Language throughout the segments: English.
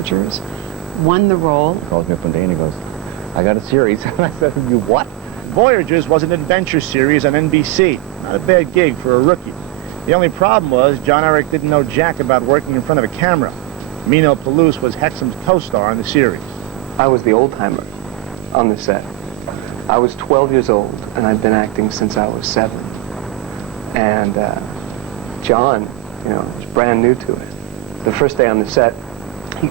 Voyagers, won the role. He calls me up one day and he goes, I got a series. And I said, you what? Voyagers was an adventure series on NBC. Not a bad gig for a rookie. The only problem was Jon-Erik didn't know jack about working in front of a camera. Meeno Peluce was Hexum's co-star on the series. I was the old-timer on the set. I was 12 years old, and I'd been acting since I was 7. And John, was brand new to it. The first day on the set, he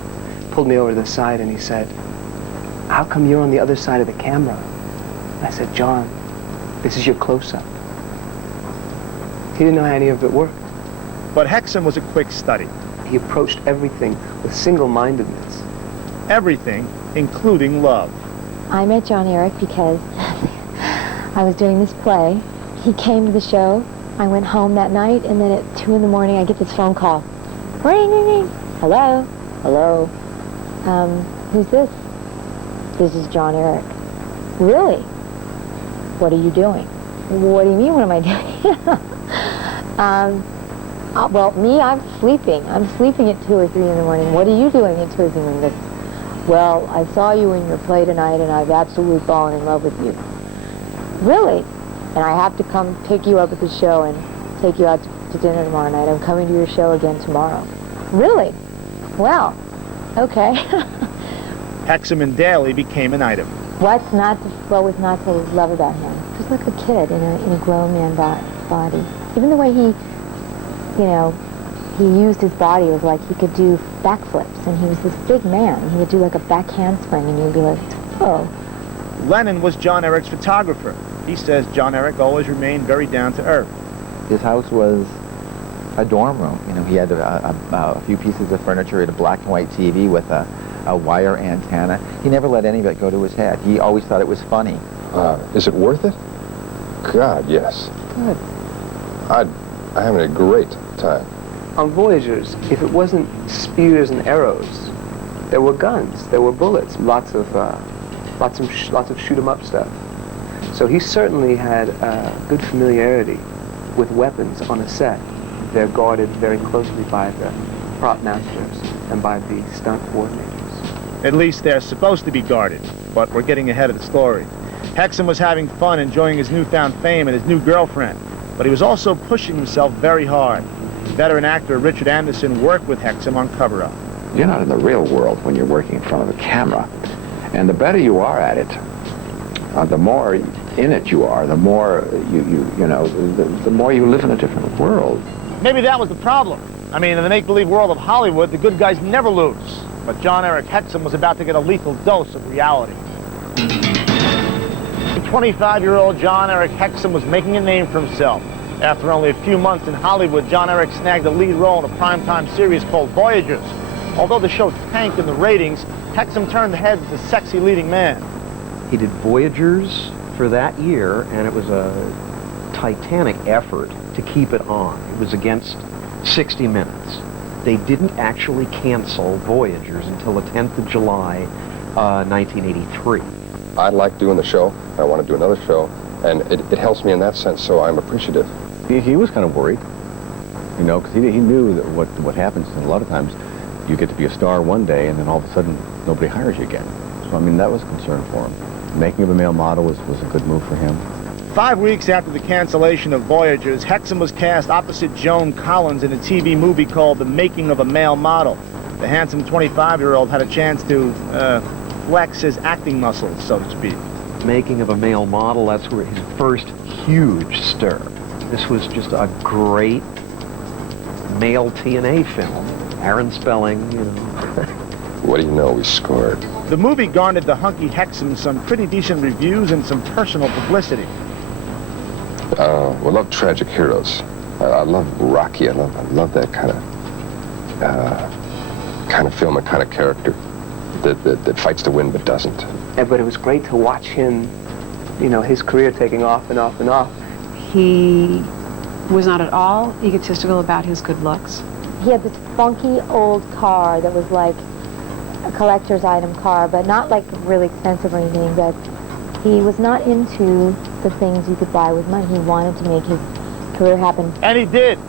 pulled me over to the side and he said, how come you're on the other side of the camera? I said, John, this is your close-up. He didn't know how any of it worked. But Hexum was a quick study. He approached everything with single-mindedness. Everything, including love. I met Jon-Erik because I was doing this play. He came to the show. I went home that night, and then at 2 in the morning, I get this phone call. Ring, ring, ring. Hello? Hello? Who's this? This is Jon-Erik. Really? What are you doing? What do you mean, what am I doing? Well, me, I'm sleeping. I'm sleeping at 2 or 3 in the morning. What are you doing at 2 or 3 in the morning? Well, I saw you in your play tonight, and I've absolutely fallen in love with you. Really? And I have to come pick you up at the show and take you out to dinner tomorrow night. I'm coming to your show again tomorrow. Really? Well, okay. Hexum and Daly became an item. What was not to love about him? He was like a kid in a grown man body. Even the way he used his body was like he could do backflips, and he was this big man. He would do like a back handspring, and you'd be like, oh. Lennon was Jon-Erik's photographer. He says Jon-Erik always remained very down to earth. His house was a dorm room. He had a few pieces of furniture, he had a black and white TV with a wire antenna. He never let any of it go to his head. He always thought it was funny. Is it worth it? God, yes. Good. I'm having a great time. On Voyagers, if it wasn't spears and arrows, there were guns, there were bullets, lots of shoot-'em-up stuff. So he certainly had good familiarity with weapons on a set. They're guarded very closely by the prop masters and by the stunt coordinators. At least they're supposed to be guarded, but we're getting ahead of the story. Hexum was having fun enjoying his newfound fame and his new girlfriend, but he was also pushing himself very hard. Veteran actor Richard Anderson worked with Hexum on Cover Up. You're not in the real world when you're working in front of a camera. And the better you are at it, the more in it you are, the more the more you live in a different world. Maybe that was the problem. I mean, in the make-believe world of Hollywood, the good guys never lose. But Jon-Erik Hexum was about to get a lethal dose of reality. 25-year-old Jon-Erik Hexum was making a name for himself. After only a few months in Hollywood, Jon-Erik snagged a lead role in a primetime series called Voyagers. Although the show tanked in the ratings, Hexum turned the heads of the sexy leading man. He did Voyagers for that year, and it was a titanic effort to keep it on. It was against 60 Minutes. They didn't actually cancel Voyagers until the 10th of July, 1983. I like doing the show. I want to do another show, and it helps me in that sense, so I'm appreciative. He was kind of worried, because he knew that what happens a lot of times, you get to be a star one day, and then all of a sudden, nobody hires you again. So, I mean, that was a concern for him. Making of a male model was a good move for him. 5 weeks after the cancellation of Voyagers, Hexum was cast opposite Joan Collins in a TV movie called The Making of a Male Model. The handsome 25-year-old had a chance to flex his acting muscles, so to speak. Making of a Male Model, that's where his first huge stir. This was just a great male TNA film. Aaron Spelling, What do you know, we scored. The movie garnered the hunky Hexum some pretty decent reviews and some personal publicity. I love tragic heroes. I love Rocky. I love that kind of film and kind of character that fights to win but doesn't. Yeah, but it was great to watch him, his career taking off and off and off. He was not at all egotistical about his good looks. He had this funky old car that was like a collector's item car, but not like really expensive or anything, but he was not into the things you could buy with money. He wanted to make his career happen. And he did.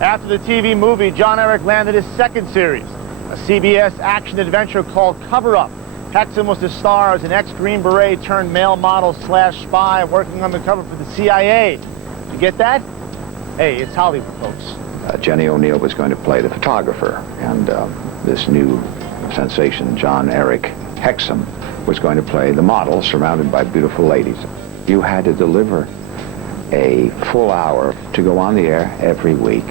After the TV movie, Jon-Erik landed his second series. a CBS action-adventure called Cover Up. Hexum was the star as an ex-Green Beret turned male model slash spy working undercover for the CIA. You get that? Hey, it's Hollywood, folks. Jenny O'Neill was going to play the photographer, and this new sensation, Jon-Erik Hexum, was going to play the model surrounded by beautiful ladies. You had to deliver a full hour to go on the air every week.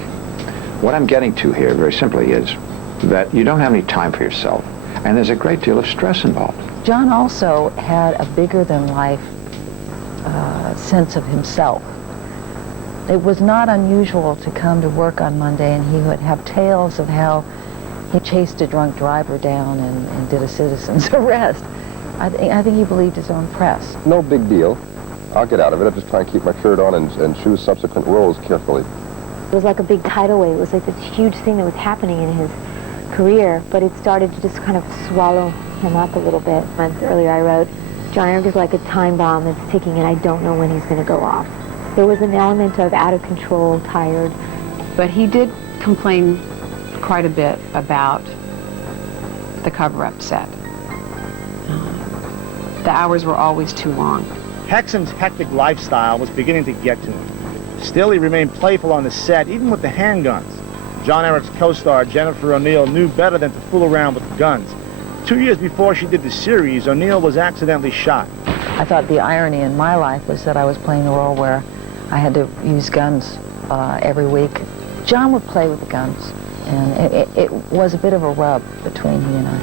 What I'm getting to here, very simply, is that you don't have any time for yourself, and there's a great deal of stress involved. John also had a bigger-than-life sense of himself. It was not unusual to come to work on Monday and he would have tales of how he chased a drunk driver down and did a citizen's arrest. I think he believed his own press. No big deal. I'll get out of it. I'll just try and keep my shirt on and choose subsequent roles carefully. It was like a big tidal wave. It was like this huge thing that was happening in his career, but it started to just kind of swallow him up a little bit. Months earlier I wrote, Jon-Erik is like a time bomb that's ticking and I don't know when he's going to go off. There was an element of out of control, tired. But he did complain quite a bit about the cover-up set. The hours were always too long. Hexum's hectic lifestyle was beginning to get to him. Still, he remained playful on the set, even with the handguns. Jon-Erik's co-star, Jennifer O'Neill, knew better than to fool around with the guns. 2 years before she did the series, O'Neill was accidentally shot. I thought the irony in my life was that I was playing a role where I had to use guns every week. John would play with the guns, and it was a bit of a rub between he and I,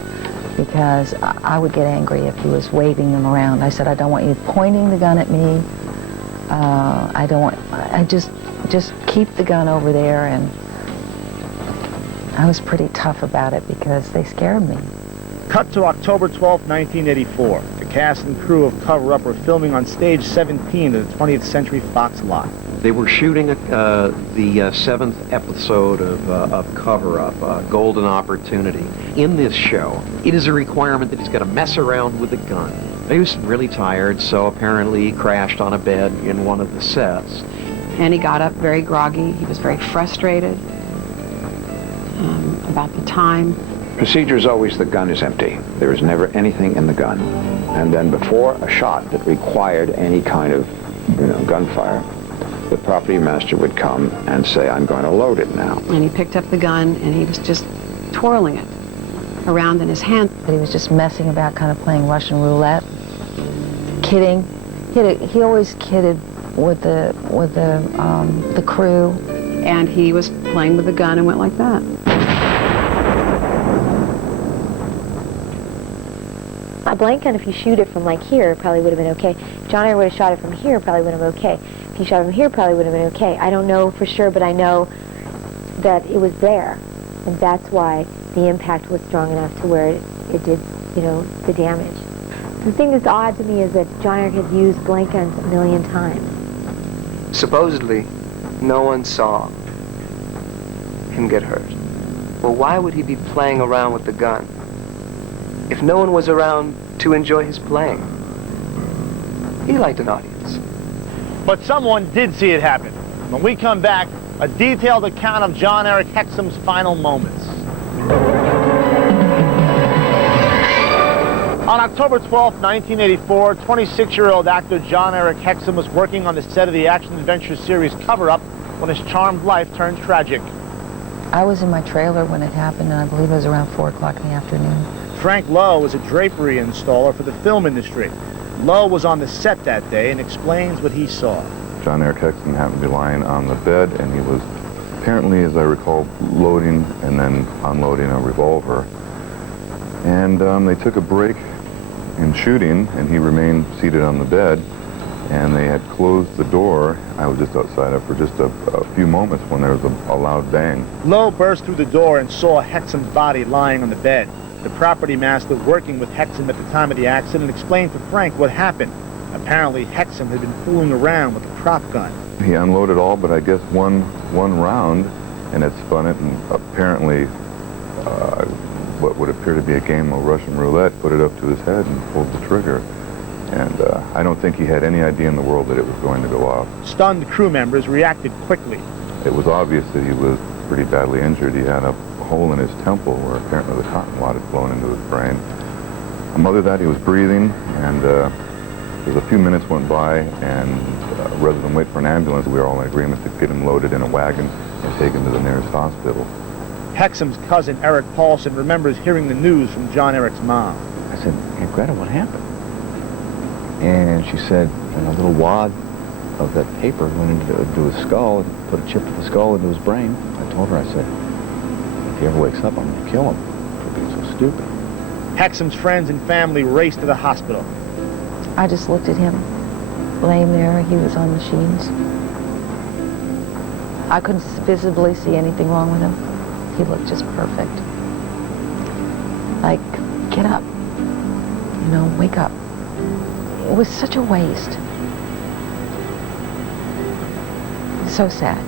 because I would get angry if he was waving them around. I said, I don't want you pointing the gun at me. I just keep the gun over there, and I was pretty tough about it because they scared me. Cut to October 12, 1984. The cast and crew of Cover Up were filming on stage 17 of the 20th Century Fox lot. They were shooting the seventh episode of Cover Up, Golden Opportunity. In this show, it is a requirement that he's got to mess around with a gun. He was really tired, so apparently he crashed on a bed in one of the sets. And he got up very groggy. He was very frustrated about the time. Procedure is always the gun is empty. There is never anything in the gun. And then before a shot that required any kind of, gunfire, the property master would come and say, I'm going to load it now. And he picked up the gun and he was just twirling it around in his hand. He was just messing about, kind of playing Russian roulette, kidding. He always kidded with the crew. And he was playing with the gun and went like that. A blank gun, if you shoot it from like here, probably would have been okay. Jon-Erik would have shot it from here, probably would have been okay. If he shot it from here, probably would have been okay. I don't know for sure, but I know that it was there. And that's why the impact was strong enough to where it did, the damage. The thing that's odd to me is that Jon-Erik has used blank guns a million times. Supposedly, no one saw him get hurt. Well, why would he be playing around with the gun if no one was around to enjoy his playing? He liked an audience. But someone did see it happen. When we come back, a detailed account of Jon-Erik Hexum's final moments. On October 12, 1984, 26-year-old actor Jon-Erik Hexum was working on the set of the action-adventure series Cover Up when his charmed life turned tragic. I was in my trailer when it happened, and I believe it was around 4 o'clock in the afternoon. Frank Lowe was a drapery installer for the film industry. Lowe was on the set that day and explains what he saw. Jon-Erik Hexum happened to be lying on the bed, and he was apparently, as I recall, loading and then unloading a revolver. And they took a break in shooting, and he remained seated on the bed, and they had closed the door. I was just outside for just a few moments when there was a loud bang. Lowe burst through the door and saw Hexum's body lying on the bed. The property master working with Hexum at the time of the accident explained to Frank what happened. Apparently, Hexum had been fooling around with the prop gun. He unloaded all but I guess one round, and it spun it, and apparently what would appear to be a game of Russian roulette put it up to his head and pulled the trigger. And I don't think he had any idea in the world that it was going to go off. Stunned crew members reacted quickly. It was obvious that he was pretty badly injured. He had a hole in his temple where apparently the cotton wad had blown into his brain. My mother thought he was breathing, and as a few minutes went by, and rather than wait for an ambulance, we were all in agreement to get him loaded in a wagon and taken to the nearest hospital. Hexum's cousin, Eric Paulson, remembers hearing the news from Jon-Erik's mom. I said, "Hey, Greta, what happened?" And she said, and a little wad of that paper went into his skull and put a chip of the skull into his brain. I told her, I said, "If he ever wakes up, I'm going to kill him for being so stupid." Hexum's friends and family raced to the hospital. I just looked at him, laying there. He was on machines. I couldn't visibly see anything wrong with him. He looked just perfect. Like, get up. You know, wake up. It was such a waste. So sad.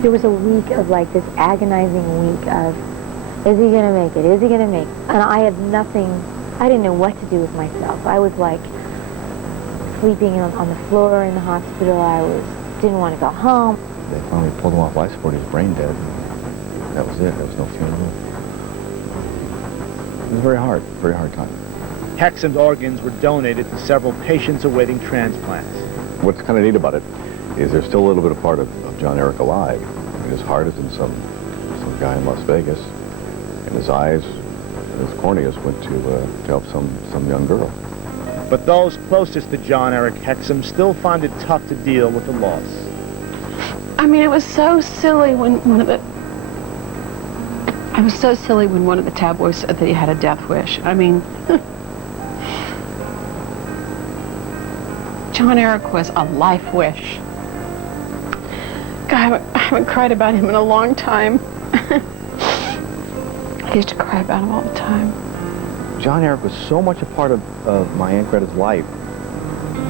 There was a week of like this agonizing week of, is he gonna make it? Is he gonna make it? And I had nothing, I didn't know what to do with myself. I was like sleeping on the floor in the hospital. Didn't want to go home. They finally pulled him off life support. He was brain dead. That was it. There was no funeral. It was very hard time. Hexum's organs were donated to several patients awaiting transplants. What's kind of neat about it is there's still a little bit of part of Jon-Erik alive. I mean, his heart is in some guy in Las Vegas, and his eyes and his corneas went to help some young girl. But those closest to Jon-Erik Hexum still find it tough to deal with the loss. I mean, it was so silly when one of the tabloids said that he had a death wish. I mean, Jon-Erik was a life wish. God, I haven't cried about him in a long time. I used to cry about him all the time. Jon-Erik was so much a part of my Aunt Greta's life.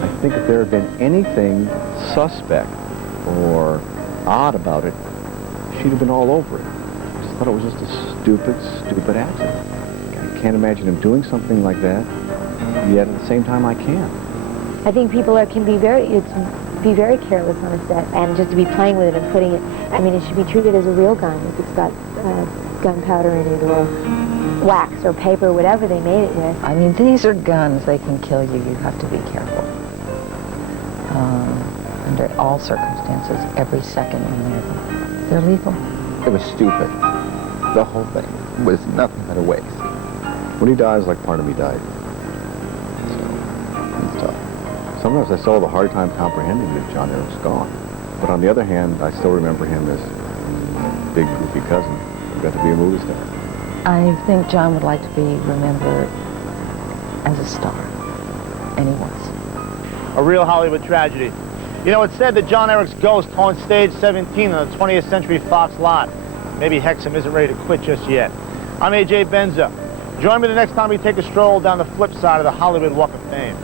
I think if there had been anything suspect or odd about it, she'd have been all over it. I just thought it was just a stupid accident. I can't imagine him doing something like that, yet at the same time I can. I think people can be very careless on a set, and just to be playing with it and putting it, I mean, it should be treated as a real gun if it's got gunpowder in it or wax or paper, whatever they made it with. I mean, these are guns. They can kill you. You have to be careful. Under all circumstances, every second you near them. They're lethal. It was stupid. The whole thing was nothing but a waste. When he dies, like part of me died. So, it's tough. Sometimes I still have a hard time comprehending that Jon-Erik's gone. But on the other hand, I still remember him as big, goofy cousin who got to be a movie star. I think John would like to be remembered as a star. And he was. A real Hollywood tragedy. You know, it's said that Jon-Erik's ghost haunts stage 17 on the 20th Century Fox lot. Maybe Hexum isn't ready to quit just yet. I'm A.J. Benza. Join me the next time we take a stroll down the flip side of the Hollywood Walk of Fame.